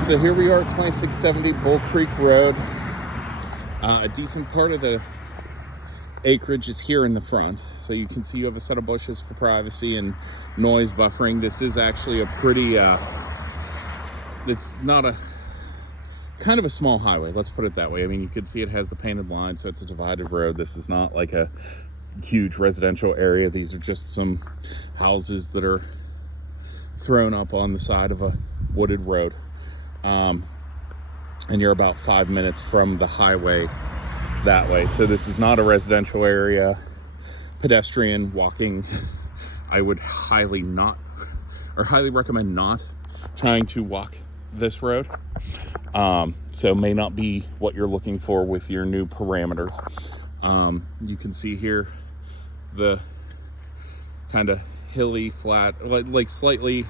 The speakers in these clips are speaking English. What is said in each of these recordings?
So here we are at 2670 Bull Creek Road. A decent part of the acreage is here in the front. So you can see you have a set of bushes for privacy and noise buffering. This is actually a pretty, it's not a, kind of a small highway, let's put it that way. I mean, you can see it has the painted line, so it's a divided road. This is not like a huge residential area. These are just some houses that are thrown up on the side of a wooded road. And you're about 5 minutes from the highway that way. So this is not a residential area. Pedestrian walking, I would highly recommend not trying to walk this road. So may not be what you're looking for with your new parameters. You can see here the kind of hilly, flat, like slightly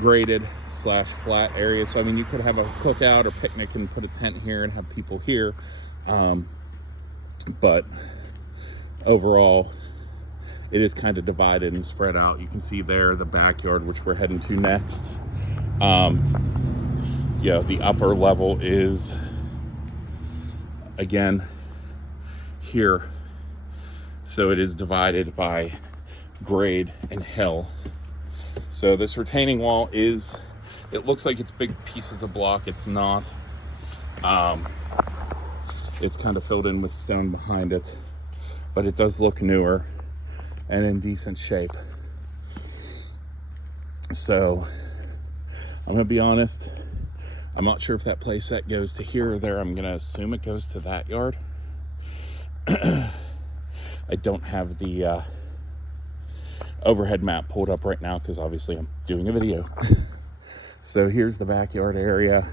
graded / flat area. So I mean, you could have a cookout or picnic and put a tent here and have people here, but overall it is kind of divided and spread out. You can see there the backyard, which we're heading to next. Yeah, the upper level is again here, so it is divided by grade and hill. So this retaining wall is, it looks like it's big pieces of block. It's not. It's kind of filled in with stone behind it, but it does look newer and in decent shape. So I'm gonna be honest, I'm not sure if that play set goes to here or there. I'm gonna assume it goes to that yard. I don't have the overhead map pulled up right now because obviously I'm doing a video. So here's the backyard area.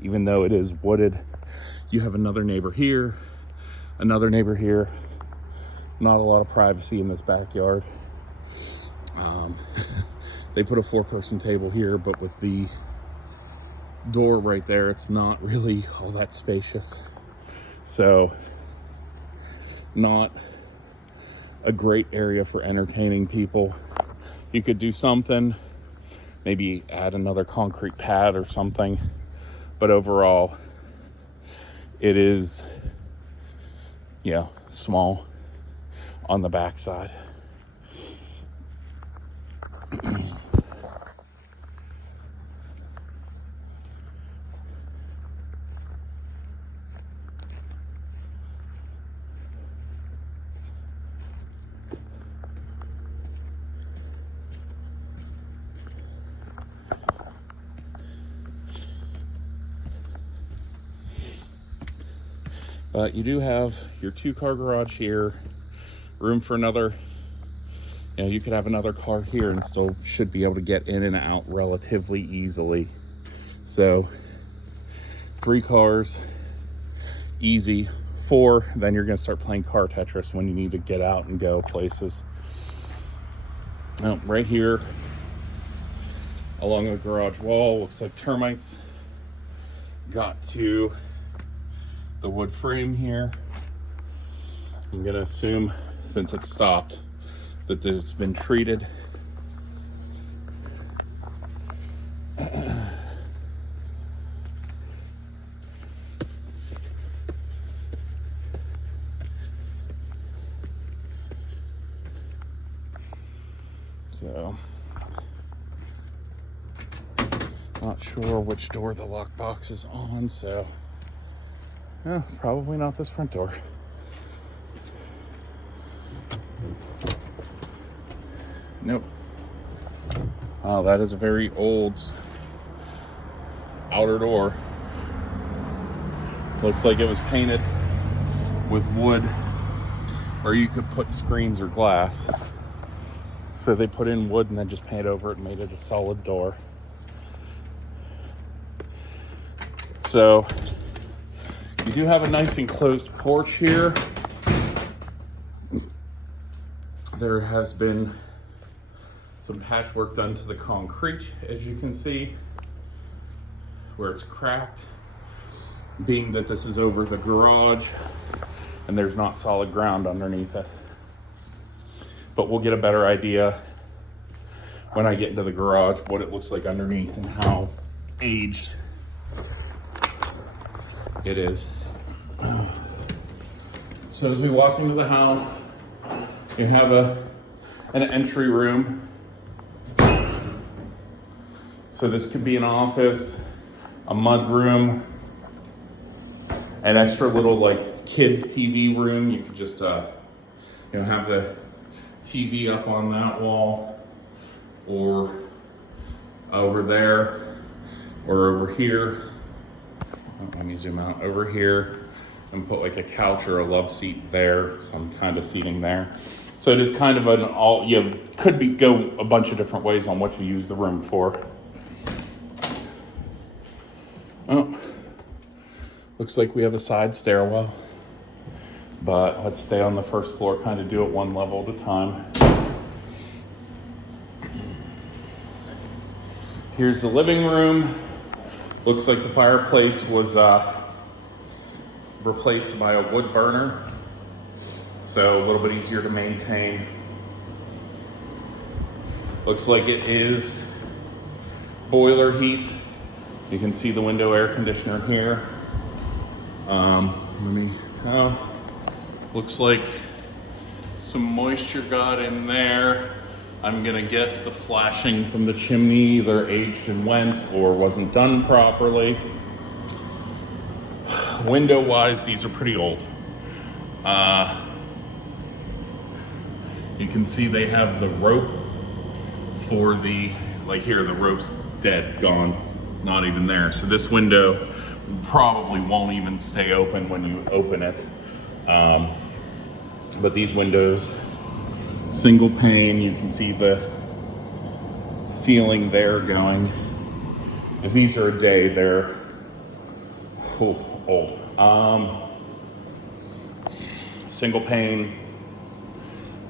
Even though it is wooded, you have another neighbor here, another neighbor here. Not a lot of privacy in this backyard. They put a 4-person table here, but with the door right there, it's not really all that spacious. So not a great area for entertaining people. You could do something, maybe add another concrete pad or something, but overall it is, yeah, small on the backside. But you do have your 2-car garage here, room for another, you know, you could have another car here and still should be able to get in and out relatively easily. So 3 cars, easy. 4, then you're gonna start playing car Tetris when you need to get out and go places. Right here along the garage wall, looks like termites got to the wood frame here. I'm gonna assume, since it stopped, that it's been treated. So, not sure which door the lockbox is on, so probably not this front door. Nope. Oh, that is a very old outer door. Looks like it was painted with wood, or you could put screens or glass. So they put in wood and then just paint over it and made it a solid door. So you do have a nice enclosed porch here. There has been some patchwork done to the concrete, as you can see, where it's cracked, being that this is over the garage and there's not solid ground underneath it. But we'll get a better idea when I get into the garage what it looks like underneath and how aged it is. So as we walk into the house, you have an entry room. So this could be an office, a mud room, an extra little like kids TV room. You could just have the TV up on that wall, or over there, or over here. Let me zoom out over here and put like a couch or a love seat there, some kind of seating there. So it is kind of an all, go a bunch of different ways on what you use the room for. Oh, looks like we have a side stairwell, but let's stay on the first floor, kind of do it one level at a time. Here's the living room. Looks like the fireplace was replaced by a wood burner, so a little bit easier to maintain. Looks like it is boiler heat. You can see the window air conditioner here. Looks like some moisture got in there. I'm gonna guess the flashing from the chimney either aged and went or wasn't done properly. Window-wise, these are pretty old. You can see they have the rope for the rope's dead, gone, not even there. So this window probably won't even stay open when you open it. But these windows, single pane, you can see the ceiling there going. If these are a day, they're old. Single pane.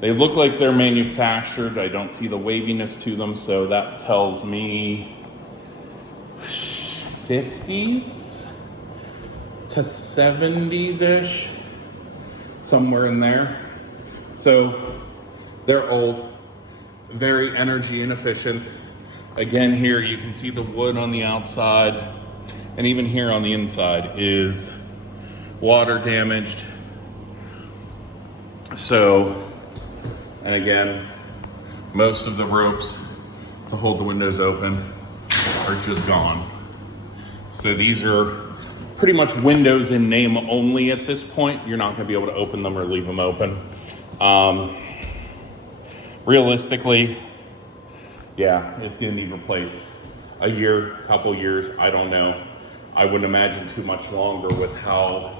They look like they're manufactured. I don't see the waviness to them, so that tells me 50s to 70s-ish, somewhere in there. So they're old, very energy inefficient. Again, here you can see the wood on the outside, and even here on the inside is water damaged. So, and again, most of the ropes to hold the windows open are just gone. So these are pretty much windows in name only at this point. You're not gonna be able to open them or leave them open. Realistically, yeah, it's gonna need replaced. A year, couple years, I don't know. I wouldn't imagine too much longer with how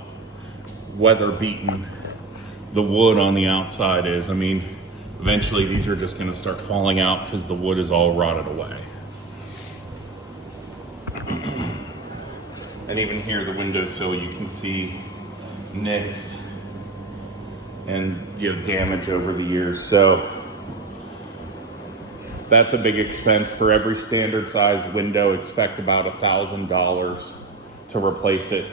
weather beaten the wood on the outside is. I mean, eventually these are just gonna start falling out because the wood is all rotted away. And even here, the windowsill, you can see nicks and damage over the years. So that's a big expense. For every standard size window, expect about $1,000 to replace it.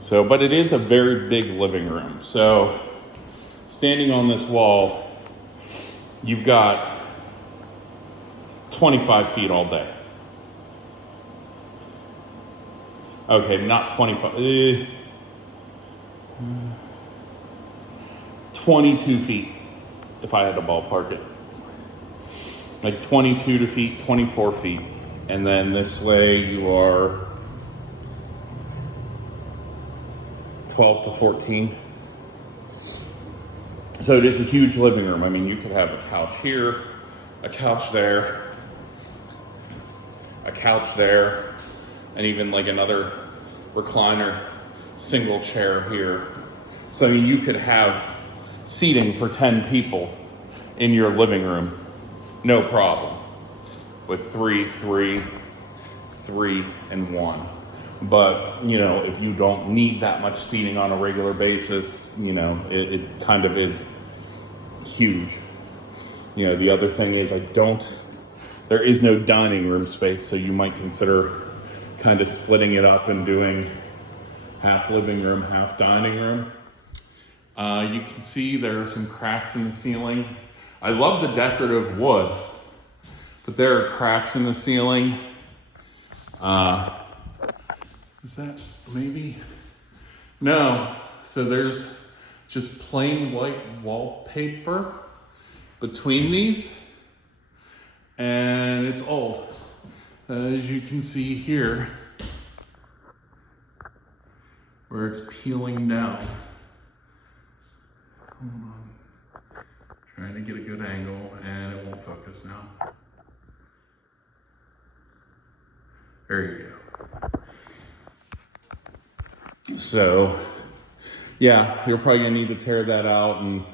So, but it is a very big living room. So standing on this wall, you've got 25 feet all day. Okay, not 25, 22 feet, if I had to ballpark it. Like 22 feet, 24 feet. And then this way you are 12 to 14. So it is a huge living room. I mean, you could have a couch here, a couch there, a couch there, and even like another recliner, single chair here. So I mean, you could have seating for 10 people in your living room, no problem, with three, and one. But, if you don't need that much seating on a regular basis, it kind of is huge. The other thing is there is no dining room space, so you might consider kind of splitting it up and doing half living room, half dining room. You can see there are some cracks in the ceiling. I love the decorative wood, but there are cracks in the ceiling. Is that maybe? No, so there's just plain white wallpaper between these, and it's old. As you can see here, where it's peeling down. Hold on. Trying to get a good angle, and it won't focus now. There you go. So, yeah, you're probably gonna need to tear that out and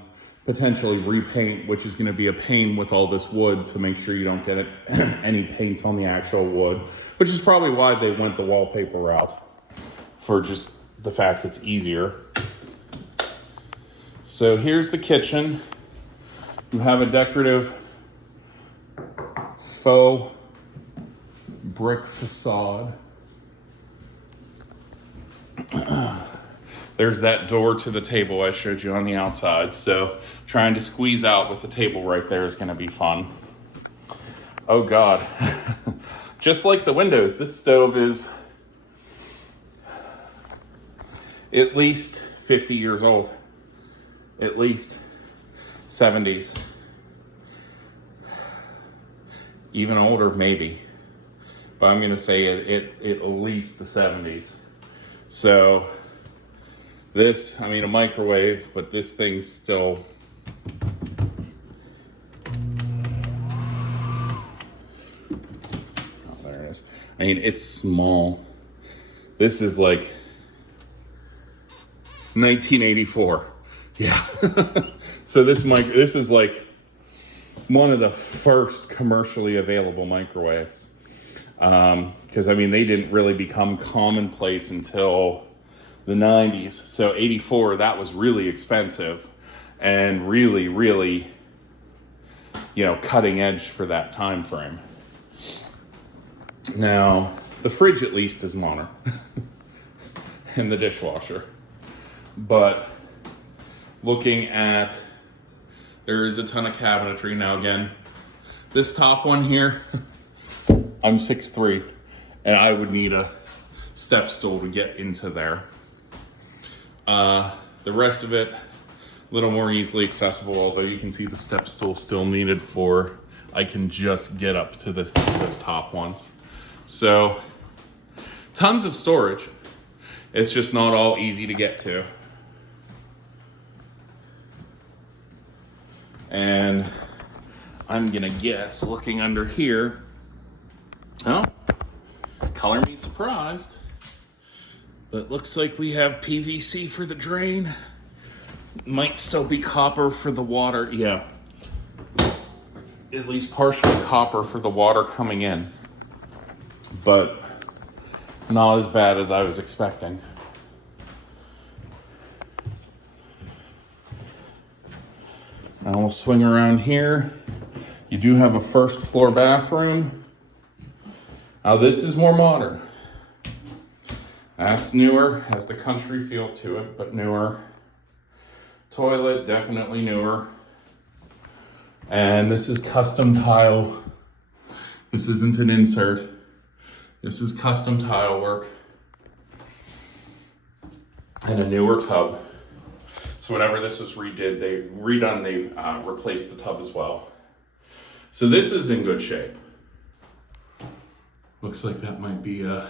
potentially repaint, which is gonna be a pain with all this wood to make sure you don't get any paint on the actual wood, which is probably why they went the wallpaper route, for just the fact it's easier. So here's the kitchen. You have a decorative faux brick facade. There's that door to the table I showed you on the outside. So trying to squeeze out with the table right there is gonna be fun. Oh God. Just like the windows, this stove is at least 50 years old. At least 70s. Even older, maybe. But I'm gonna say it at least the 70s. So this, I mean, a microwave, but this thing's still, oh, there it is. I mean, it's small. This is like 1984. Yeah. So this is like one of the first commercially available microwaves. Because I mean, they didn't really become commonplace until the 90s. So 84, that was really expensive and really, really, cutting edge for that time frame. Now, the fridge at least is modern and the dishwasher. But looking at, there is a ton of cabinetry. Now again, this top one here, I'm 6'3", and I would need a step stool to get into there. The rest of it, a little more easily accessible, although you can see the step stool still needed for, I can just get up to those top ones. So, tons of storage. It's just not all easy to get to. And I'm gonna guess, looking under here, oh, color me surprised, but looks like we have PVC for the drain. Might still be copper for the water. Yeah, at least partially copper for the water coming in, but not as bad as I was expecting. Now we'll swing around here. You do have a first floor bathroom. Now this is more modern. That's newer, has the country feel to it, but newer. Toilet, definitely newer. And this is custom tile. This isn't an insert. This is custom tile work. And a newer tub. So whenever this was redone, they replaced the tub as well. So this is in good shape. Looks like that might be a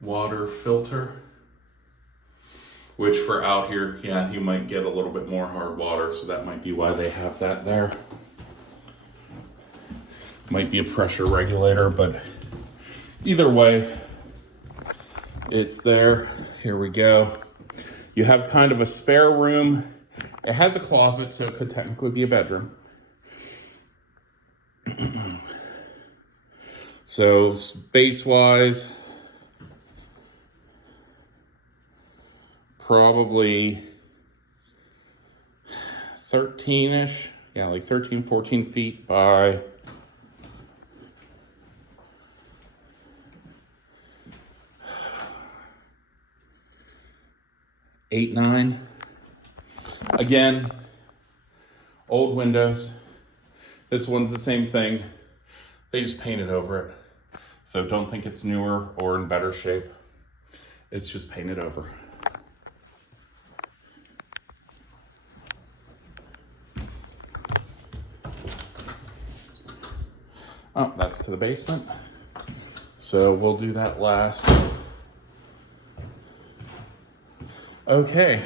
water filter, which for out here, yeah, you might get a little bit more hard water, so that might be why they have that there. Might be a pressure regulator, but either way, it's there. Here we go. You have kind of a spare room. It has a closet, so it could technically be a bedroom. So space-wise, probably 13-ish. Yeah, like 13, 14 feet by 8, 9. Again, old windows. This one's the same thing. They just painted over it. So don't think it's newer or in better shape. It's just painted over. Oh, that's to the basement. So we'll do that last. Okay.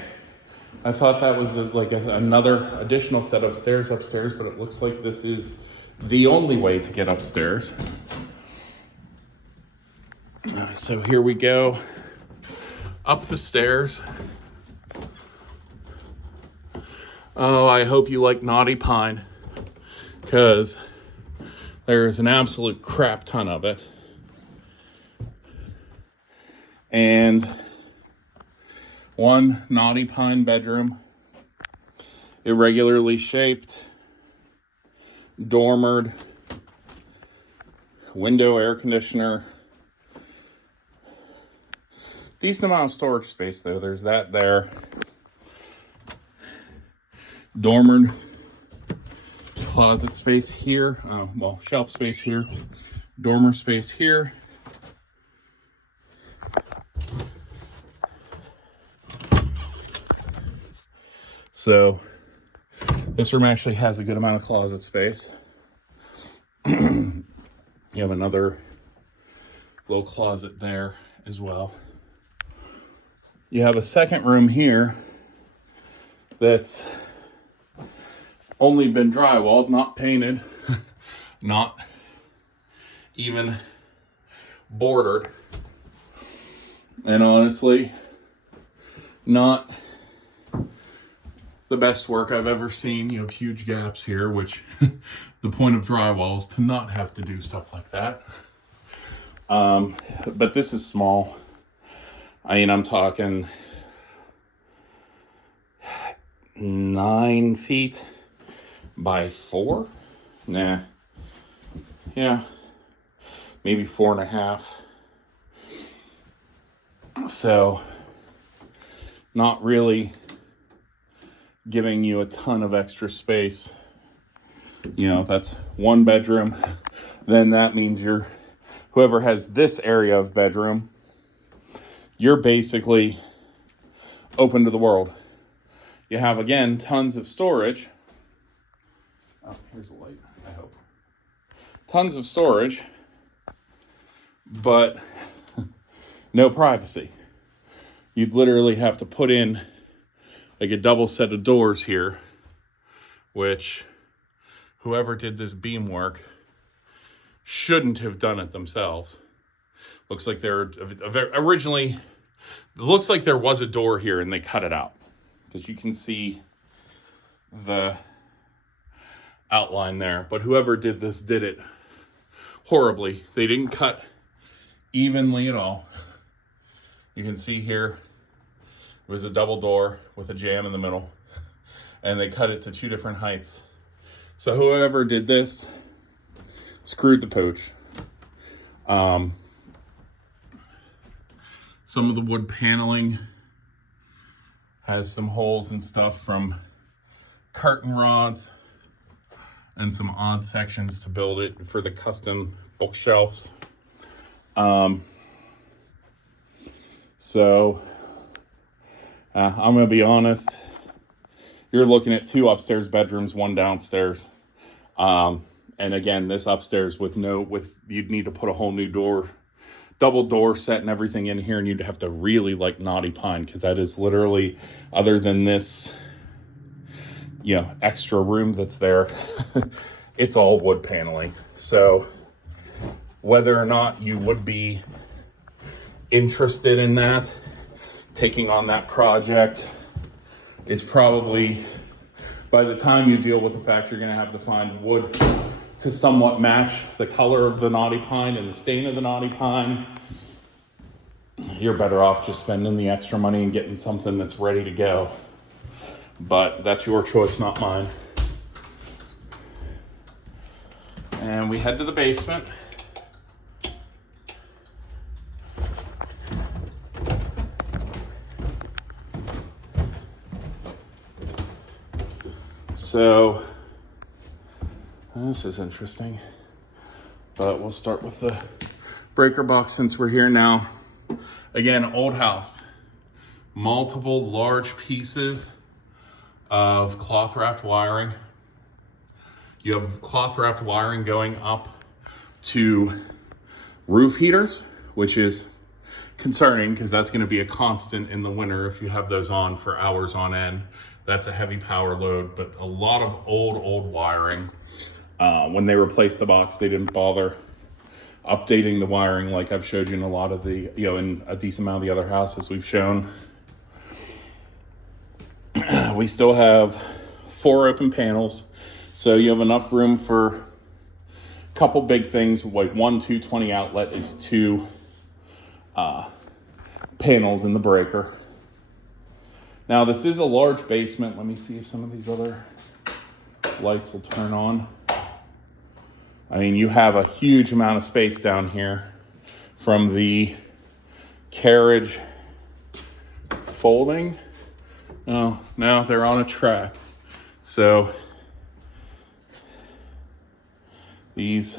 I thought that was like another additional set of stairs upstairs, but it looks like this is the only way to get upstairs. So here we go, up the stairs. Oh, I hope you like Knotty Pine, because there's an absolute crap ton of it. And one Knotty Pine bedroom, irregularly shaped, dormered, window air conditioner. Decent amount of storage space though. There's that there. Dormered closet space here. Well, shelf space here. Dormer space here. So this room actually has a good amount of closet space. You have another little closet there as well. You have a second room here that's only been drywalled, not painted, not even bordered. And honestly, not the best work I've ever seen. You have huge gaps here, which the point of drywall is to not have to do stuff like that. But this is small. I mean, I'm talking 9 feet by 4. Nah. Yeah. Maybe 4.5. So, not really giving you a ton of extra space. You know, that's one bedroom. Then that means whoever has this area of bedroom, you're basically open to the world. You have, again, tons of storage. Oh, here's the light, I hope. Tons of storage, but no privacy. You'd literally have to put in like a double set of doors here, which whoever did this beam work shouldn't have done it themselves. Looks like originally, it looks like there was a door here and they cut it out, because you can see the outline there. But whoever did this did it horribly. They didn't cut evenly at all. You can see here, it was a double door with a jamb in the middle, and they cut it to 2 different heights. So whoever did this screwed the pooch. Some of the wood paneling has some holes and stuff from curtain rods and some odd sections to build it for the custom bookshelves. I'm gonna be honest, you're looking at 2 upstairs bedrooms, 1 downstairs. And again, this upstairs you'd need to put a whole new door, double door set and everything in here, and you'd have to really like Knotty Pine, because that is literally, other than this, extra room that's there, it's all wood paneling. So whether or not you would be interested in that, taking on that project, is probably, by the time you deal with the fact you're going to have to find wood to somewhat match the color of the Knotty Pine and the stain of the Knotty Pine, you're better off just spending the extra money and getting something that's ready to go. But that's your choice, not mine. And we head to the basement. So this is interesting, but we'll start with the breaker box since we're here now. Again, old house, multiple large pieces of cloth wrapped wiring. You have cloth wrapped wiring going up to roof heaters, which is concerning because that's going to be a constant in the winter if you have those on for hours on end. That's a heavy power load, but a lot of old wiring. When they replaced the box, they didn't bother updating the wiring like I've showed you in a lot of the, in a decent amount of the other houses we've shown. We still have 4 open panels, so you have enough room for a couple big things. Like 1 220 outlet is 2 panels in the breaker. Now this is a large basement. Let me see if some of these other lights will turn on. I mean, you have a huge amount of space down here from the carriage folding. Oh, now they're on a track. So these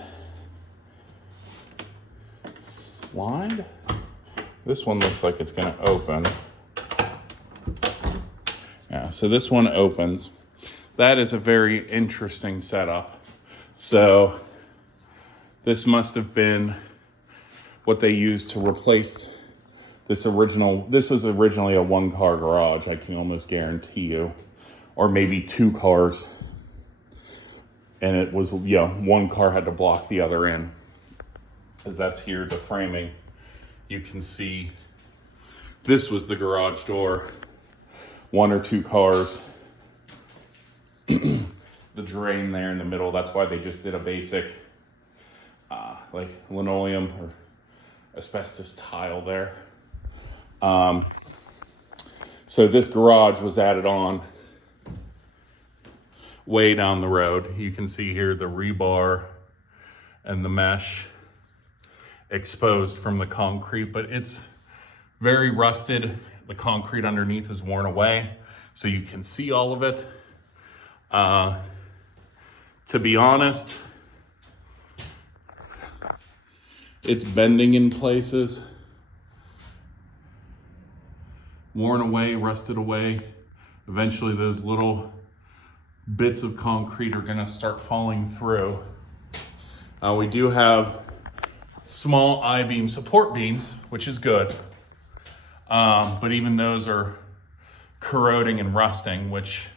slide. This one looks like it's going to open. Yeah, so this one opens. That is a very interesting setup. So this must have been what they used to replace this original. This was originally a 1-car garage, I can almost guarantee you, or maybe 2 cars. And it was, 1 car had to block the other in. As that's here, the framing, you can see this was the garage door, 1 or 2 cars. The drain there in the middle, that's why they just did a basic like linoleum or asbestos tile there. So this garage was added on way down the road. You can see here the rebar and the mesh exposed from the concrete, but it's very rusted. The concrete underneath is worn away, so you can see all of it. To be honest, it's bending in places, worn away, rusted away. Eventually those little bits of concrete are gonna start falling through. We do have small I-beam support beams, which is good. But even those are corroding and rusting, which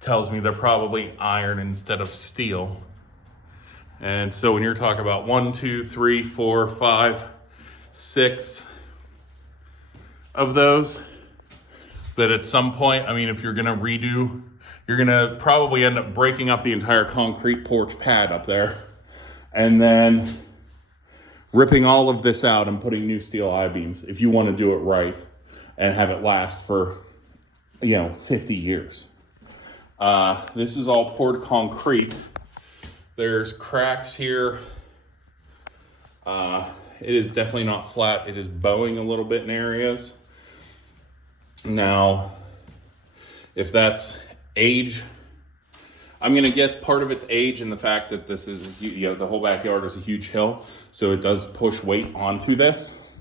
tells me they're probably iron instead of steel. And so when you're talking about 1, 2, 3, 4, 5, 6 of those, that at some point, I mean, if you're gonna redo, you're gonna probably end up breaking up the entire concrete porch pad up there, and then ripping all of this out and putting new steel I-beams if you want to do it right and have it last for, 50 years. This is all poured concrete. There's cracks here. It is definitely not flat. It is bowing a little bit in areas. Now, if that's age, I'm gonna guess part of it's age and the fact that this is, the whole backyard is a huge hill, so it does push weight onto this,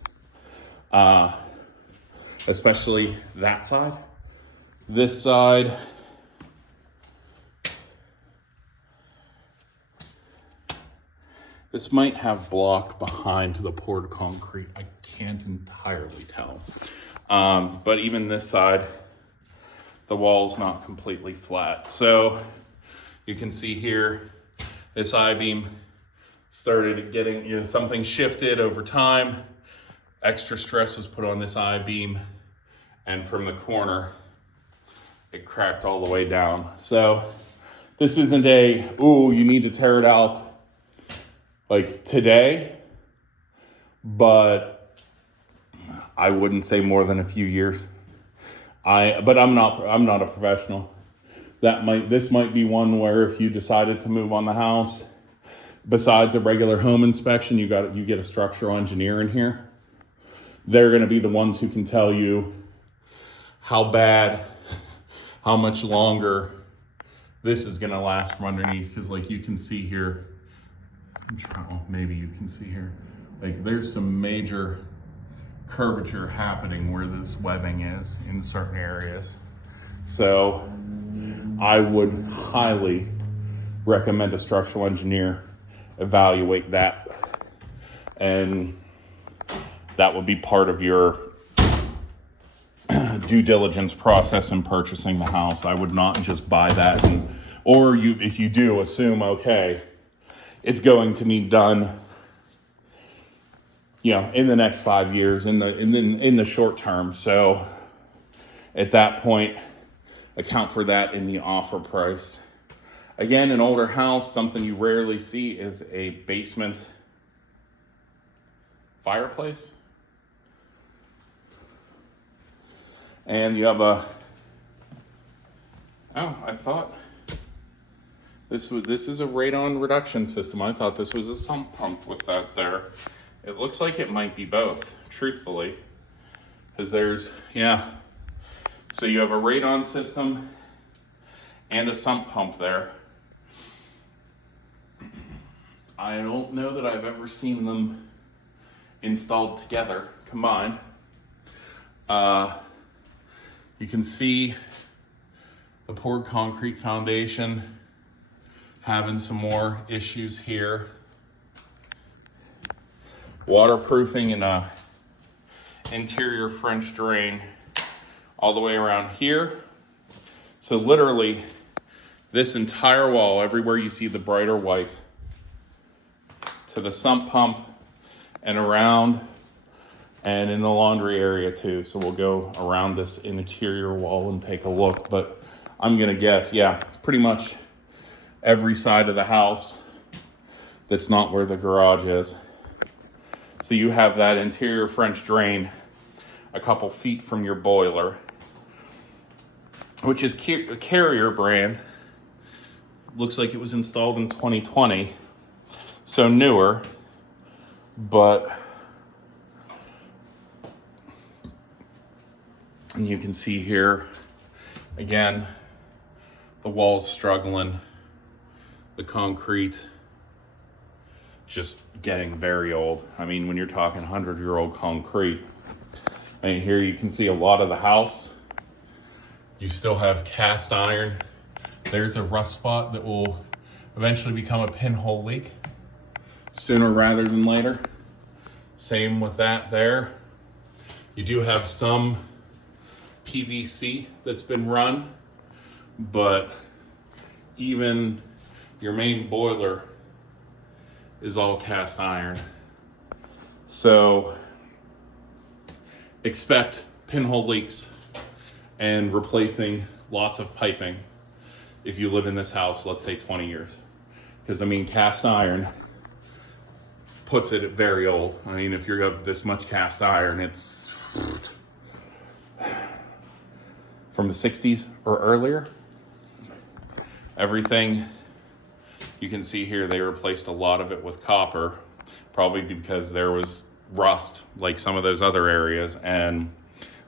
especially that side. This side, this might have block behind the poured concrete. I can't entirely tell. But even this side, the wall's not completely flat. So you can see here, this I-beam started getting, something shifted over time. Extra stress was put on this I-beam, and from the corner, it cracked all the way down. So this isn't you need to tear it out like today, but I wouldn't say more than a few years. But I'm not a professional. This might be one where if you decided to move on the house, besides a regular home inspection, you get a structural engineer in here. They're going to be the ones who can tell you how bad, how much longer this is gonna last from underneath, because like you can see here, I'm trying, well, maybe you can see here, like there's some major curvature happening where this webbing is in certain areas. So I would highly recommend a structural engineer evaluate that, and that would be part of your due diligence process in purchasing the house. I would not just buy that, or if you do, assume, okay, it's going to be done, in the next 5 years, in the short term. So at that point, account for that in the offer price. Again, an older house, something you rarely see is a basement fireplace. And you have I thought this is a radon reduction system. I thought this was a sump pump with that there. It looks like it might be both, truthfully, because so you have a radon system and a sump pump there. I don't know that I've ever seen them installed together, combined. You can see the poured concrete foundation having some more issues here. Waterproofing and a interior French drain all the way around here. So literally this entire wall, everywhere you see the brighter white, to the sump pump and around, and in the laundry area too. So we'll go around this interior wall and take a look, but I'm gonna guess, pretty much every side of the house that's not where the garage is. So you have that interior French drain a couple feet from your boiler, which is a Carrier brand. Looks like it was installed in 2020, so newer, but and you can see here, again, the wall's struggling, the concrete just getting very old. I mean, when you're talking 100-year-old concrete, here you can see a lot of the house. You still have cast iron. There's a rust spot that will eventually become a pinhole leak sooner rather than later. Same with that there. You do have some PVC that's been run, but even your main boiler is all cast iron. So expect pinhole leaks and replacing lots of piping if you live in this house, let's say 20 years. Because cast iron puts it very old. If you're of this much cast iron, it's from the 60s or earlier. Everything you can see here, they replaced a lot of it with copper, probably because there was rust like some of those other areas, and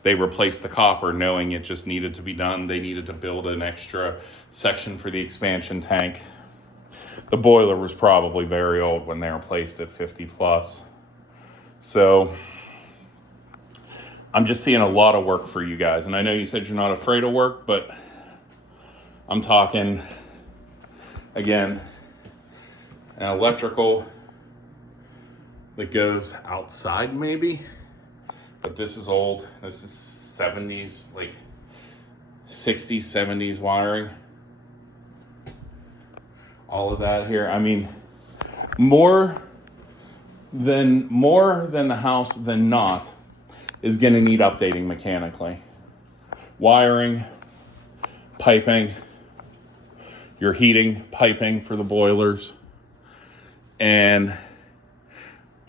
they replaced the copper knowing it just needed to be done. They needed to build an extra section for the expansion tank. The boiler was probably very old when they replaced it, 50 plus. So I'm just seeing a lot of work for you guys. And I know you said you're not afraid of work, but I'm talking, again, an electrical that goes outside maybe, but this is old. This is 70s, like 60s, 70s wiring. All of that here. More than the house than not is gonna need updating mechanically. Wiring, piping, your heating, piping for the boilers, and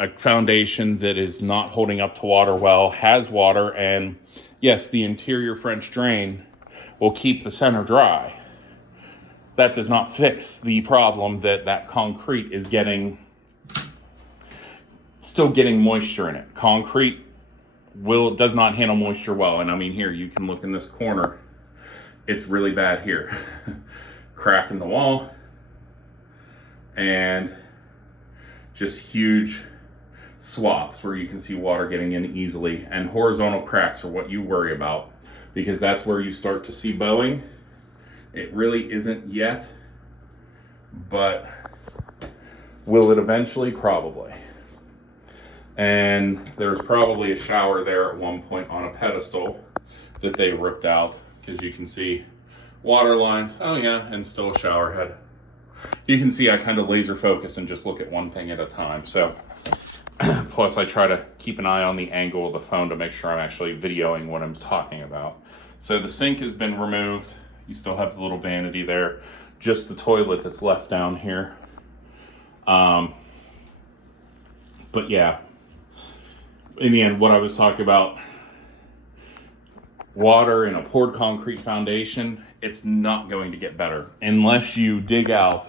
a foundation that is not holding up to water well, has water, and yes, the interior French drain will keep the center dry. That does not fix the problem that concrete is still getting moisture in it. Concrete does not handle moisture well. And here, you can look in this corner. It's really bad here. crack in the wall, and just huge swaths where you can see water getting in easily. And horizontal cracks are what you worry about, because that's where you start to see bowing. It really isn't yet, but will it eventually? Probably. And there's probably a shower there at one point on a pedestal that they ripped out, because you can see water lines. Oh yeah, and still a shower head. You can see I kind of laser focus and just look at one thing at a time. So plus I try to keep an eye on the angle of the phone to make sure I'm actually videoing what I'm talking about. So the sink has been removed. You still have the little vanity there, just the toilet that's left down here. But yeah, in the end, what I was talking about, water in a poured concrete foundation, it's not going to get better unless you dig out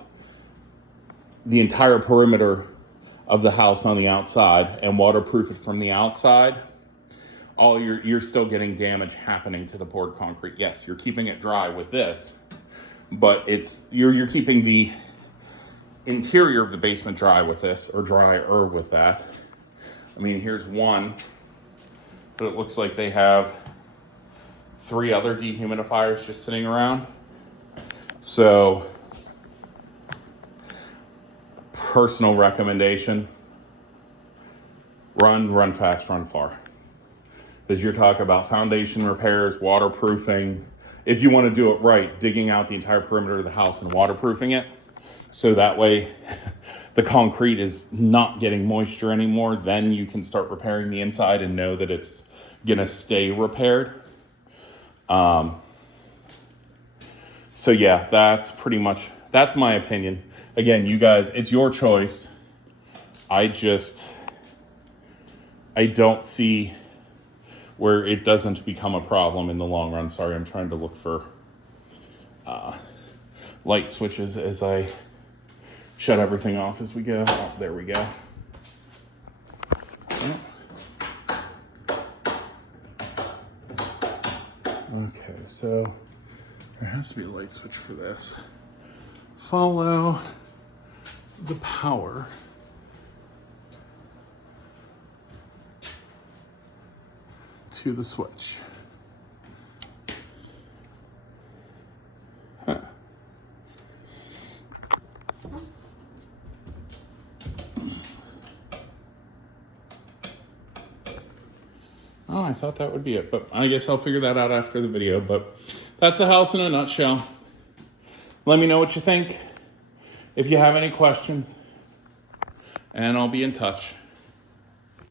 the entire perimeter of the house on the outside and waterproof it from the outside. You're still getting damage happening to the poured concrete. Yes, you're keeping it dry with this, but you're keeping the interior of the basement dry with this, or drier with that. I mean, here's one, but it looks like they have 3 other dehumidifiers just sitting around. So, personal recommendation, run fast, run far. Because you're talking about foundation repairs, waterproofing. If you want to do it right, digging out the entire perimeter of the house and waterproofing it, so that way the concrete is not getting moisture anymore, then you can start repairing the inside and know that it's gonna stay repaired. So yeah, that's my opinion. Again, you guys, it's your choice. I don't see where it doesn't become a problem in the long run. Sorry, I'm trying to look for light switches as I shut everything off as we go. Oh, there we go. Yeah. Okay, so there has to be a light switch for this. Follow the power to the switch. Huh. Oh, I thought that would be it, but I guess I'll figure that out after the video. But that's the house in a nutshell. Let me know what you think, if you have any questions, and I'll be in touch.